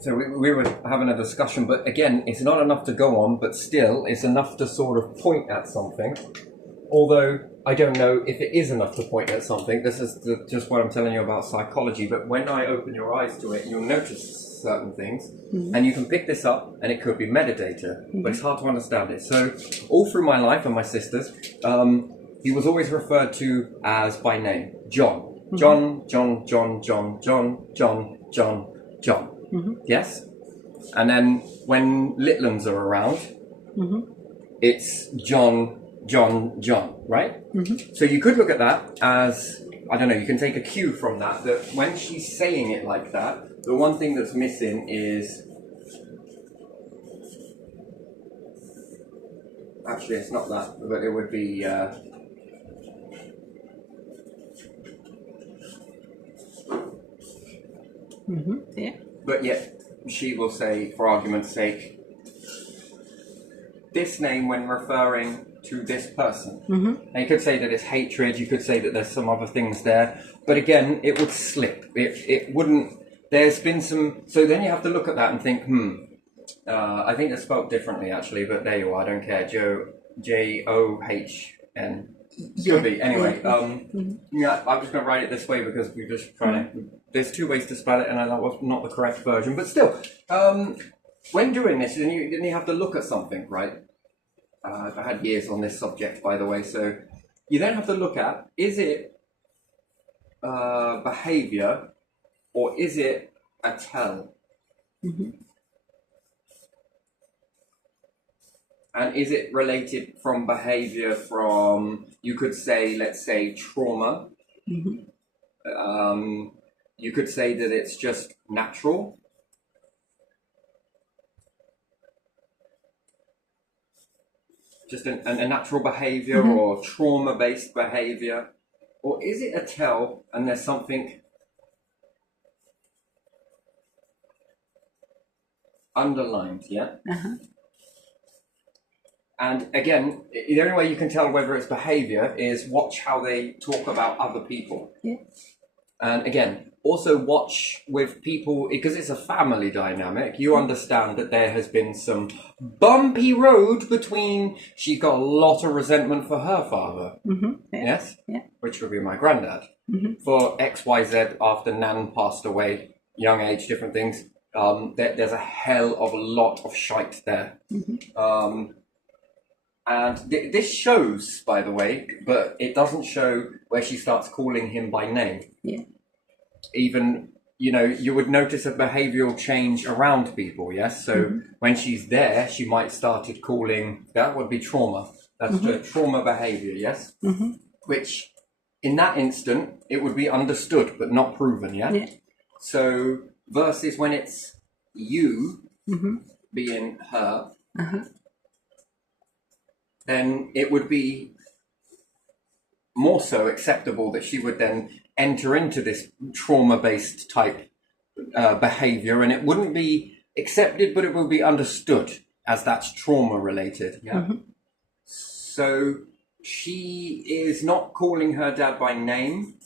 So we were having a discussion, but again, it's not enough to go on, but still, it's enough to sort of point at something. Although I don't know if it is enough to point at something. This is just what I'm telling you about psychology. But when I open your eyes to it, you'll notice certain things, and you can pick this up, and it could be metadata, but it's hard to understand it. So all through my life and my sister's, he was always referred to as by name, John. John, John, John, John, John, John, John, John. Yes? And then when Litlands are around, it's John, John, John, right? So you could look at that as, I don't know, you can take a cue from that when she's saying it like that, the one thing that's missing is, actually it's not that, but it would be, Yeah. but yet she will say, for argument's sake, this name when referring to this person. And you could say that it's hatred, you could say that there's some other things there, but again, it would slip. It wouldn't, there's been some, so then you have to look at that and think, I think it's spelled differently actually, but there you are, I don't care, John. Could be. Anyway, yeah, I'm just going to write it this way because we're just trying to, there's two ways to spell it and that was not the correct version, but still, when doing this, then you have to look at something, right? I've had years on this subject, by the way, so you then have to look at, is it behavior or is it a tell? And is it related from behavior from, you could say, let's say, trauma. You could say that it's just natural. Just a natural behavior or trauma-based behavior. Or is it a tell and there's something underlined, yeah? And again, the only way you can tell whether it's behavior is watch how they talk about other people. And again, also watch with people, because it's a family dynamic, you understand that there has been some bumpy road between, she's got a lot of resentment for her father. Yes? Which would be my granddad. For XYZ after Nan passed away, young age, different things, there's a hell of a lot of shite there. And this shows, by the way, but it doesn't show where she starts calling him by name. Even, you know, you would notice a behavioural change around people, yes? So when she's there, she might started calling, that would be trauma. That's the trauma behaviour, yes? Which, in that instant, it would be understood, but not proven, yeah? So, versus when it's you being her, then it would be more so acceptable that she would then enter into this trauma-based type behavior, and it wouldn't be accepted, but it will be understood as that's trauma-related. So she is not calling her dad by name,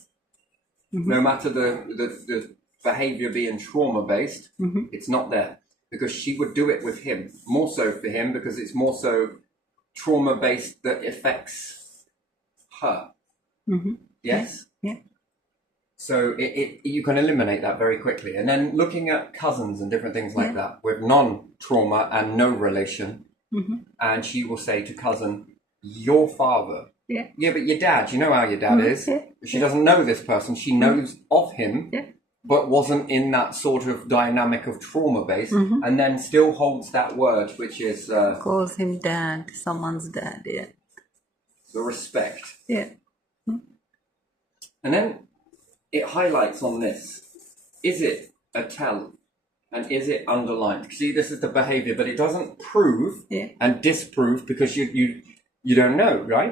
no matter the behavior being trauma-based. It's not there, because she would do it with him, more so for him, because it's more so trauma-based that affects her. Yes? So you can eliminate that very quickly. And then looking at cousins and different things like that with non-trauma and no relation, and she will say to cousin, your father. But your dad, you know how your dad is. She doesn't know this person. She knows of him, but wasn't in that sort of dynamic of trauma-based, and then still holds that word, which is... calls him dad, someone's dad, the respect. And then it highlights on this, is it a tell and is it underlined? See, this is the behavior, but it doesn't prove and disprove because you don't know, right?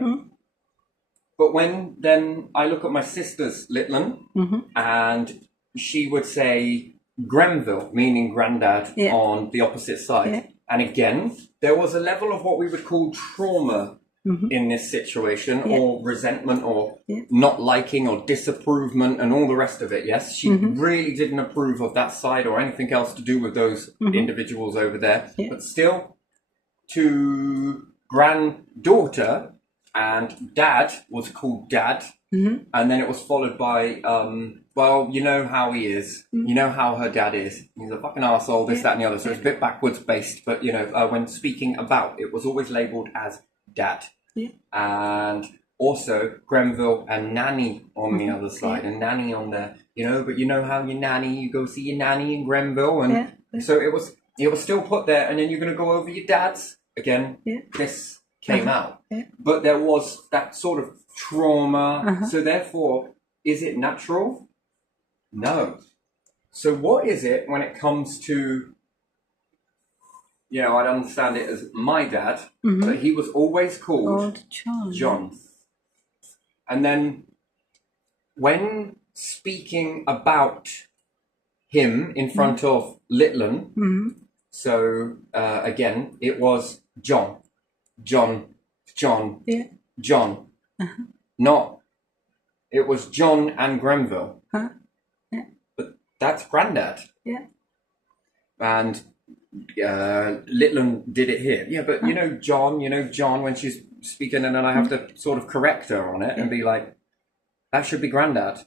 But when then I look at my sister's Litlan, and she would say Grenville, meaning granddad, on the opposite side. And again, there was a level of what we would call trauma in this situation, Yeah. or resentment, or Yeah. not liking, or disapprovement, and all the rest of it. Yes, she really didn't approve of that side or anything else to do with those individuals over there. Yeah. But still, to granddaughter and dad was called dad, and then it was followed by well, you know how he is, you know how her dad is, he's a fucking arsehole, this, that, and the other. So it's a bit backwards based, but you know, when speaking about, it was always labeled as dad. Yeah. And also Grenville and nanny on the other side, and nanny on there, you know, but you know how your nanny, you go see your nanny in Grenville, and so it was still put there. And then you're going to go over your dad's again. This came out, but there was that sort of trauma. So therefore, is it natural? No. So what is it when it comes to, you know, I'd understand it as my dad, but he was always called Old John. John. And then when speaking about him in front of Litland, so again, it was John. John. Yeah. John. Not, it was John and Grenville. Yeah. But that's granddad. Yeah. And Litland did it here. Yeah, but you know John, when she's speaking, and then I have to sort of correct her on it and be like, that should be granddad.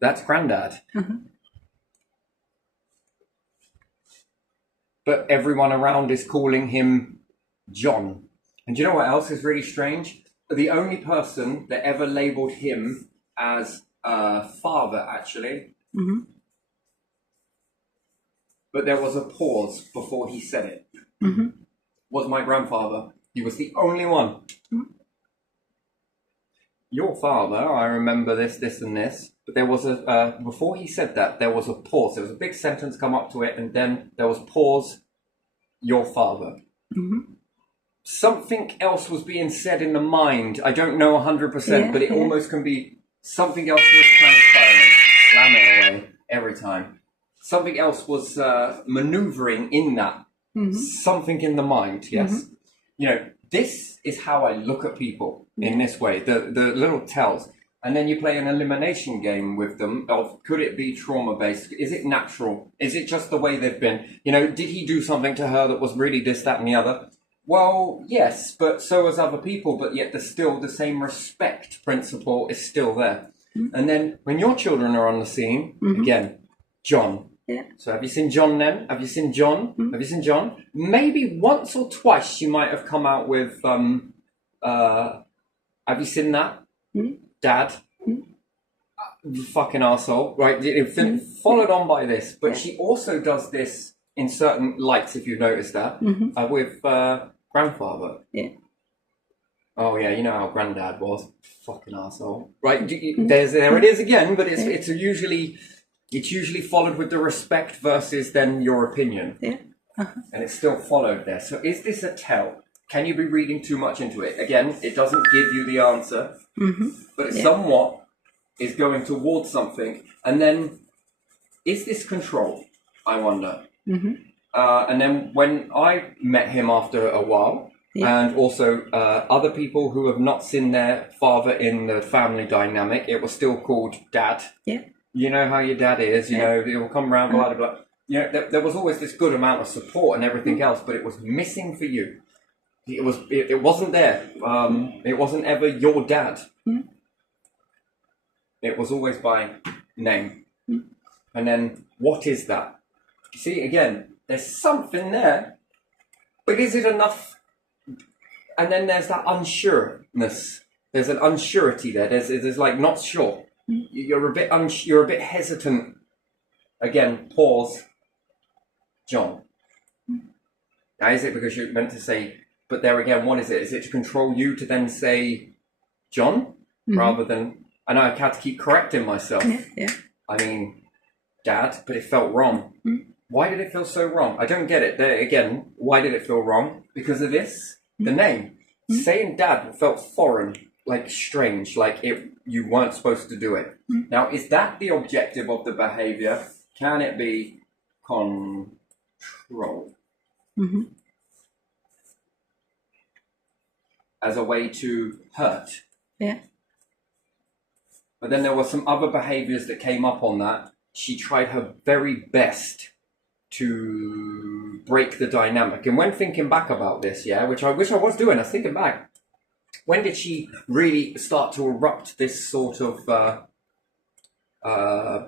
That's granddad. But everyone around is calling him John. And do you know what else is really strange? The only person that ever labeled him as father, actually, but there was a pause before he said it, was my grandfather. He was the only one. Your father, I remember this, and this, but there was a, before he said that, there was a pause. There was a big sentence come up to it, and then there was pause, your father. Something else was being said in the mind. I don't know 100%, but it almost can be something else was transpiring. Slam it away every time. Something else was maneuvering in that. Something in the mind, yes. You know, this is how I look at people in this way, the little tells. And then you play an elimination game with them of, could it be trauma-based? Is it natural? Is it just the way they've been? You know, did he do something to her that was really this, that, and the other? Well, yes, but so as other people, but yet there's still the same respect principle is still there. And then when your children are on the scene, again, John. Yeah. So have you seen John then? Have you seen John? Have you seen John? Maybe once or twice you might have come out with, have you seen that? Dad? You fucking arsehole. Right, followed on by this. But she also does this in certain lights, if you noticed that, with grandfather. Yeah. Oh yeah, you know how granddad was. Fucking arsehole. Right, there it is again, but it's usually followed with the respect versus then your opinion. Yeah. And it's still followed there. So is this a tell? Can you be reading too much into it? Again, it doesn't give you the answer, but it somewhat is going towards something. And then, is this control? I wonder. And then when I met him after a while, and also other people who have not seen their father in the family dynamic, it was still called dad. Yeah. You know how your dad is, you know, he'll come around, blah, blah, blah. You know, there was always this good amount of support and everything else, but it was missing for you. It wasn't there. It wasn't ever your dad. It was always by name. And then, what is that? You see, again, there's something there, but is it enough? And then there's that unsureness. There's an unsurety there. There's like not sure. You're a bit hesitant. Again, pause. John. Now, is it because you're meant to say? But there again, what is it? Is it to control you to then say John rather than? I know I had to keep correcting myself. Yeah. I mean, Dad, but it felt wrong. Why did it feel so wrong? I don't get it. There again, why did it feel wrong? Because of this, the name. Saying Dad felt foreign, like strange, like you weren't supposed to do it. Now, is that the objective of the behavior? Can it be control? as a way to hurt. Yeah. But then there were some other behaviors that came up on that. She tried her very best to break the dynamic. And when thinking back about this, yeah, which I wish I was doing, I was thinking back, when did she really start to erupt this sort of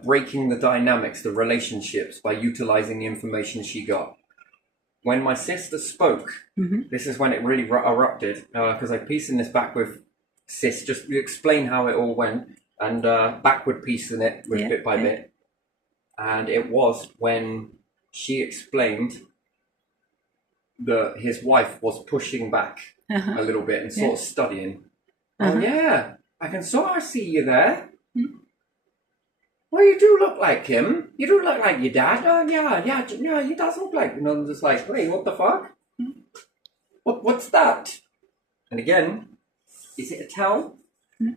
breaking the dynamics, the relationships, by utilizing the information she got? When my sister spoke, this is when it really erupted, because I'm piecing this back with sis, just to explain how it all went, and backward piecing it with bit by bit. And it was when she explained that his wife was pushing back a little bit and sort of studying. Oh yeah, I can sort of see you there. Well, you do look like him. You do look like your dad. Oh yeah, he does look like. I'm just like, wait, what the fuck? What's that? And again, is it a tell?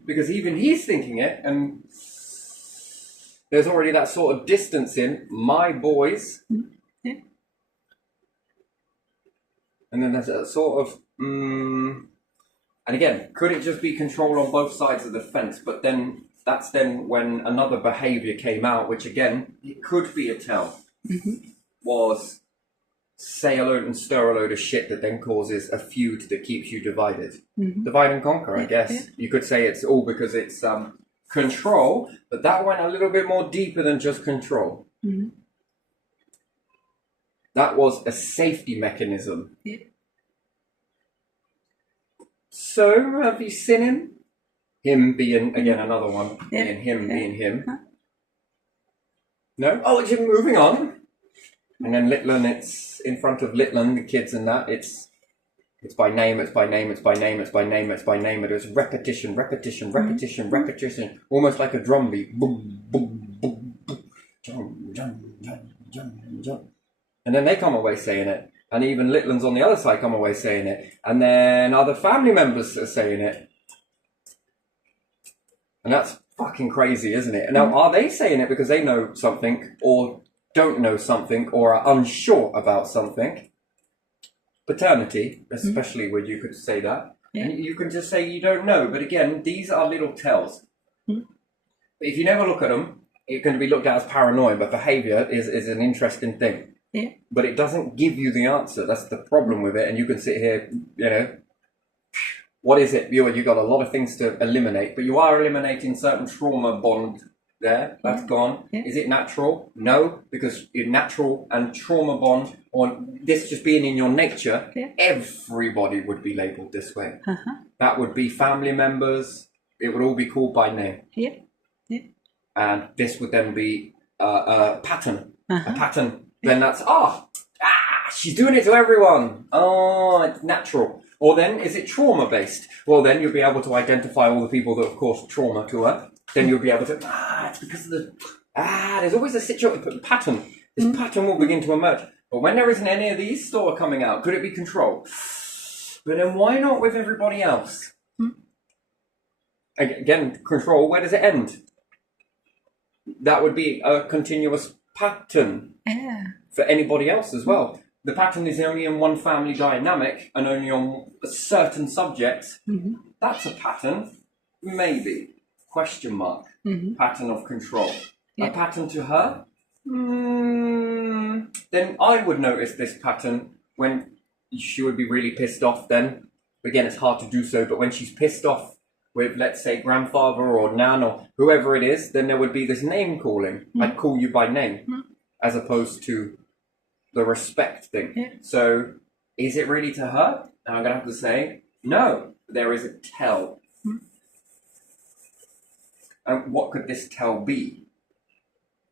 Because even he's thinking it, and there's already that sort of distance in my boys. And then there's a sort of, and again, could it just be control on both sides of the fence? But then that's then when another behavior came out, which again, it could be a tell, was say a load and stir a load of shit that then causes a feud that keeps you divided. Divide and conquer, I guess. You could say it's all because it's control, but that went a little bit more deeper than just control. That was a safety mechanism. So, have you seen him? Him being, again, another one. Being him, being him. No? Oh, it's moving on. And then Litland, it's in front of Litland, the kids and that, it's by name, it's by name, it's by name, it's by name, it's by name. It was repetition, repetition, repetition, repetition. Almost like a drum beat. Boom, boom, boom, boom. Jump, jump, jump, jump, jump. And then they come away saying it. And even Litlands on the other side come away saying it. And then other family members are saying it. And that's fucking crazy, isn't it? Now, are they saying it because they know something or don't know something or are unsure about something? Paternity, especially when you could say that. And you can just say you don't know. But again, these are little tells. If you never look at them, it can be looked at as paranoia. But behavior is an interesting thing. But it doesn't give you the answer. That's the problem with it. And you can sit here, you know, what is it? You've got a lot of things to eliminate, but you are eliminating certain trauma bond there. That's gone. Is it natural? No, because your natural and trauma bond, or this just being in your nature, everybody would be labelled this way. That would be family members. It would all be called by name. And this would then be a pattern. A pattern. Then that's, she's doing it to everyone. Oh, it's natural. Or then, is it trauma-based? Well, then you'll be able to identify all the people that have caused trauma to her. Then you'll be able to, it's because of the, there's always a situation, pattern. This pattern will begin to emerge. But when there isn't any of these sort of coming out, could it be control? But then why not with everybody else? Again, control, where does it end? That would be a continuous pattern for anybody else as well. The pattern is only in one family dynamic and only on certain subjects. That's a pattern, maybe. Question mark. Pattern of control. A pattern to her? Then I would notice this pattern when she would be really pissed off then. Again, it's hard to do so, but when she's pissed off with, let's say, grandfather or nan or whoever it is, then there would be this name calling. I'd call you by name, as opposed to the respect thing. So, is it really to her? And I'm going to have to say, no, there is a tell. And what could this tell be?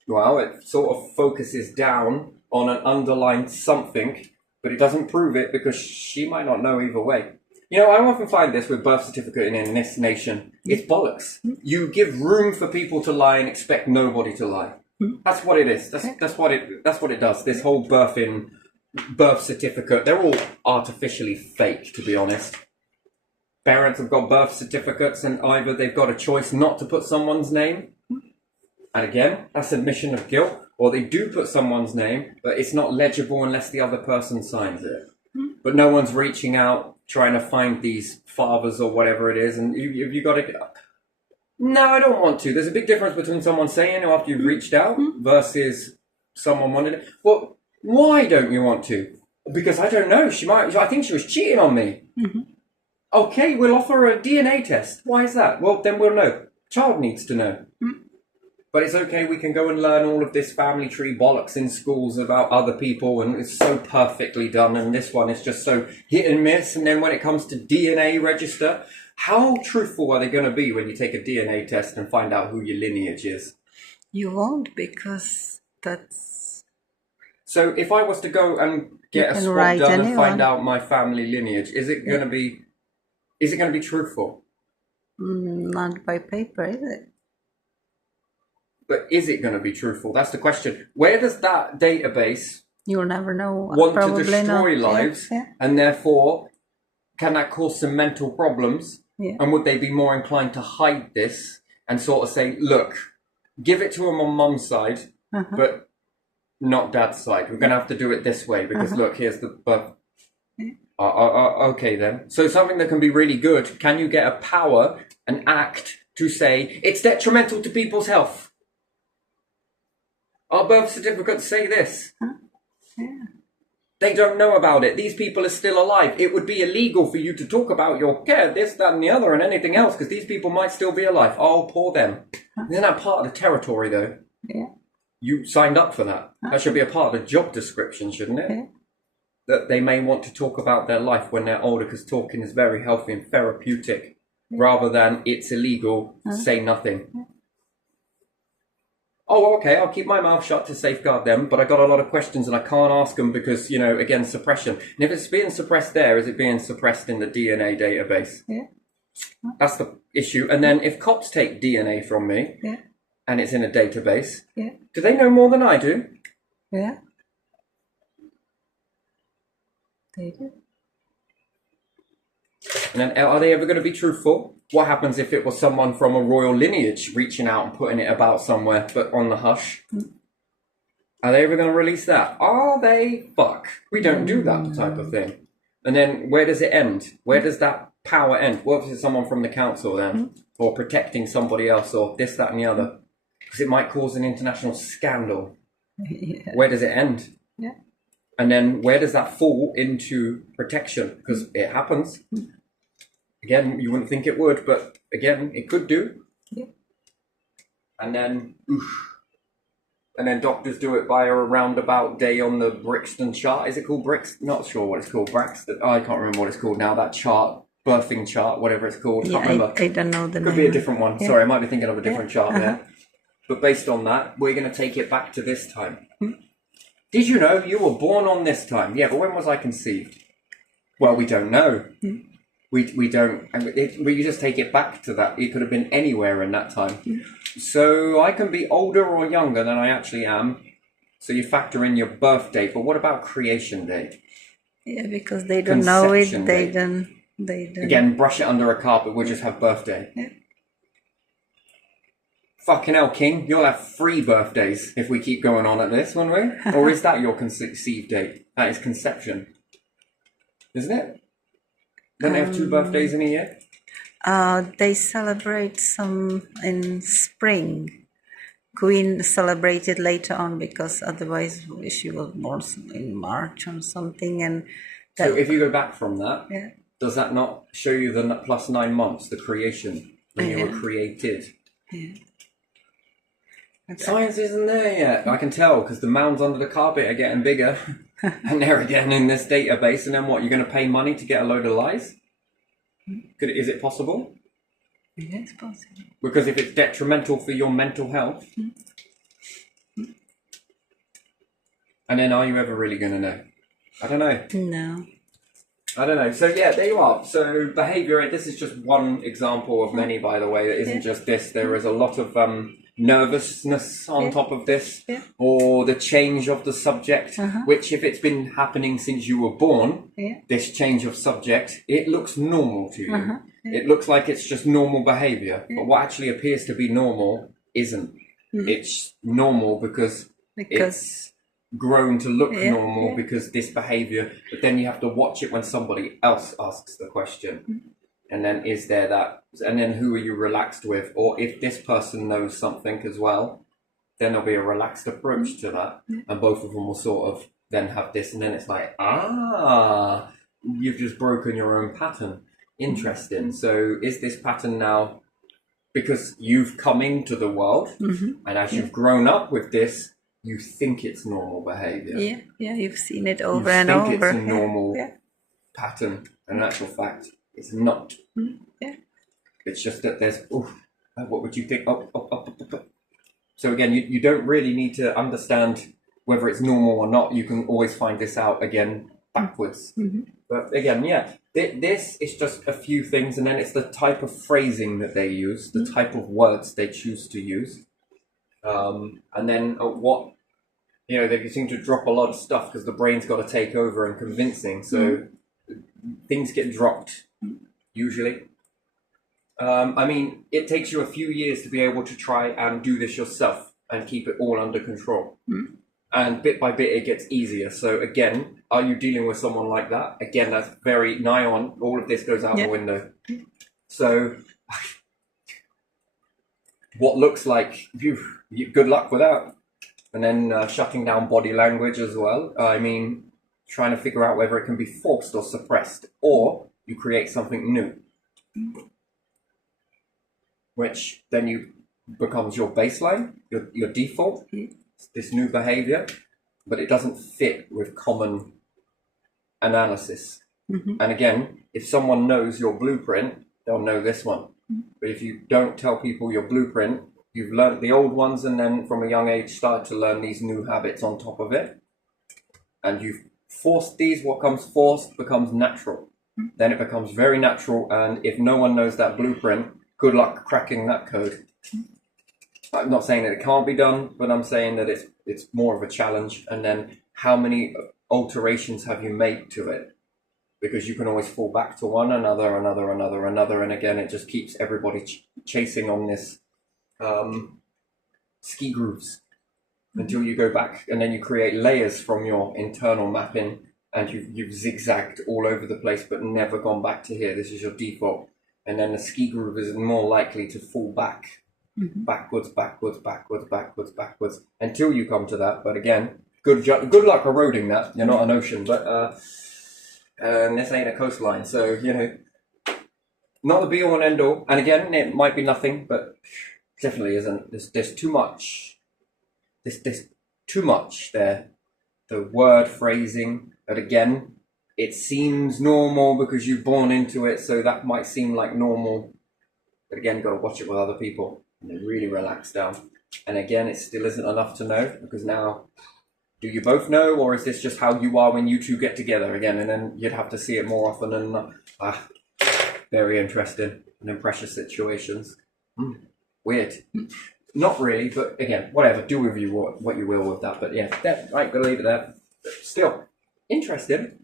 Well, it sort of focuses down on an underlying something, but it doesn't prove it because she might not know either way. You know, I often find this with birth certificate in this nation. It's bollocks. You give room for people to lie and expect nobody to lie. That's what it is. That's what it does. This whole birth certificate, they're all artificially fake, to be honest. Parents have got birth certificates and either they've got a choice not to put someone's name, and again, that's admission of guilt, or they do put someone's name, but it's not legible unless the other person signs it. but no one's reaching out trying to find these fathers or whatever it is, and you got to. No, I don't want to. There's a big difference between someone saying it after you've reached out versus someone wanted it. Well, why don't you want to? Because I don't know. I think she was cheating on me. Okay, we'll offer her a DNA test. Why is that? Well, then we'll know. Child needs to know. But it's okay, we can go and learn all of this family tree bollocks in schools about other people, and it's so perfectly done, and this one is just so hit and miss. And then when it comes to DNA register, how truthful are they going to be when you take a DNA test and find out who your lineage is? You won't, because that's... So if I was to go and get a swab write done and anyone. find out my family lineage, is it going to be truthful? Not by paper, is it? But is it going to be truthful? That's the question. Where does that database You'll never know. want to Probably destroy not. lives? Yeah. And therefore, can that cause some mental problems? Yeah. And would they be more inclined to hide this and sort of say, look, give it to them on mum's side, but not dad's side. We're going to have to do it this way because, look, here's the birth. Okay, then. So something that can be really good, can you get a power, an act, to say, it's detrimental to people's health? Our birth certificates say this. Yeah. They don't know about it. These people are still alive. It would be illegal for you to talk about your care, this, that, and the other, and anything else, because these people might still be alive. Oh, poor them. Isn't that part of the territory, though? Yeah. You signed up for that. That should be a part of the job description, shouldn't it? Yeah. That they may want to talk about their life when they're older, because talking is very healthy and therapeutic, rather than it's illegal, say nothing. Oh, okay, I'll keep my mouth shut to safeguard them, but I got a lot of questions and I can't ask them because, again, suppression. And if it's being suppressed there, is it being suppressed in the DNA database? Yeah. That's the issue. And then if cops take DNA from me Yeah. and it's in a database, Yeah. do they know more than I do? Yeah. They do. And then are they ever going to be truthful? What happens if it was someone from a royal lineage reaching out and putting it about somewhere, but on the hush? Are they ever going to release that? Are they? Fuck. We don't do that type of thing. And then where does it end? Where does that power end? What if it's someone from the council then? Or protecting somebody else or this, that and the other? Because it might cause an international scandal. Yeah. Where does it end? Yeah. And then where does that fall into protection? Because it happens. Again, you wouldn't think it would, but again, it could do. Yeah. And then, doctors do it by a roundabout day on the Brixton chart. Is it called Brixton? Not sure what it's called. Braxton. I can't remember what it's called now. That chart, birthing chart, whatever it's called. Yeah, Can't remember. I don't know the name. Could be a different one. Yeah. Sorry, I might be thinking of a different chart Uh-huh. there. But based on that, we're going to take it back to this time. Did you know you were born on this time? Yeah, but when was I conceived? Well, we don't know. We don't. You just take it back to that. It could have been anywhere in that time. So I can be older or younger than I actually am. So you factor in your birth date. But what about creation date? Yeah, because they don't know it. Conception They date. don't. They don't. Again, brush it under a carpet. We'll just have birthday. Yeah. Fucking hell, King. You'll have 3 birthdays if we keep going on at this, won't we? Or is that your conceived date? That is conception. Isn't it? Don't they have 2 birthdays in a year? They celebrate some in spring. Queen celebrated later on because otherwise she was born in March or something, and that, So if you go back from that, yeah. does that not show you the plus 9 months, the creation, when you were created? Yeah. Science isn't there yet. I can tell because the mounds under the carpet are getting bigger and they're again in this database. And then what? You're going to pay money to get a load of lies? Is it possible? Yeah, it's possible. Because if it's detrimental for your mental health, and then are you ever really going to know? I don't know. No. I don't know. So yeah, there you are. So behaviour, this is just one example of many, by the way. It isn't just this. There is a lot of nervousness on top of this, or the change of the subject, which if it's been happening since you were born, this change of subject, it looks normal to you. It looks like it's just normal behaviour. But what actually appears to be normal isn't. It's normal because it's grown to look Yeah, normal yeah. because this behavior, but then you have to watch it when somebody else asks the question. And then is there that, and then who are you relaxed with? Or if this person knows something as well, then there'll be a relaxed approach to that. And both of them will sort of then have this, and then it's like, you've just broken your own pattern. Interesting. So is this pattern now because you've come into the world, and as you've grown up with this, you think it's normal behavior. Yeah, yeah, you've seen it over You and think over. it's a normal Yeah, pattern, and in actual fact, it's not. yeah. It's just that there's, what would you think? So again, you don't really need to understand whether it's normal or not. You can always find this out again backwards. But again, yeah, this is just a few things, and then it's the type of phrasing that they use, the type of words they choose to use, and then what, they seem to drop a lot of stuff because the brain's got to take over and convincing. So things get dropped usually. I mean, it takes you a few years to be able to try and do this yourself and keep it all under control. And bit by bit, it gets easier. So again, are you dealing with someone like that? Again, that's very nigh on. All of this goes out the window. So what looks like you good luck with that. And then shutting down body language as well. I mean, trying to figure out whether it can be forced or suppressed, or you create something new, which then becomes your baseline, your default, this new behavior, but it doesn't fit with common analysis. And again, if someone knows your blueprint, they'll know this one. But if you don't tell people your blueprint, you've learned the old ones, and then from a young age start to learn these new habits on top of it. And you've forced these, what comes forced becomes natural. Then it becomes very natural, and if no one knows that blueprint, good luck cracking that code. I'm not saying that it can't be done, but I'm saying that it's more of a challenge. And then how many alterations have you made to it? Because you can always fall back to one, another, and again, it just keeps everybody chasing on this ski grooves until you go back, and then you create layers from your internal mapping, and you've zigzagged all over the place, but never gone back to here. This is your default, and then the ski groove is more likely to fall back, backwards, until you come to that. But again, good luck eroding that. You're not an ocean, but this ain't a coastline, so not the be all and end all. And again, it might be nothing, but definitely isn't. There's too much. There's too much there. The word phrasing, but again, it seems normal because you're born into it, so that might seem like normal. But again, you've got to watch it with other people and then really relax down. And again, it still isn't enough to know, because now, do you both know, or is this just how you are when you two get together again? And then you'd have to see it more often. And very interesting and then pressure situations. Weird. Not really, but again, whatever. Do with you what you will with that. But yeah, right, gotta leave it there. Still, interesting.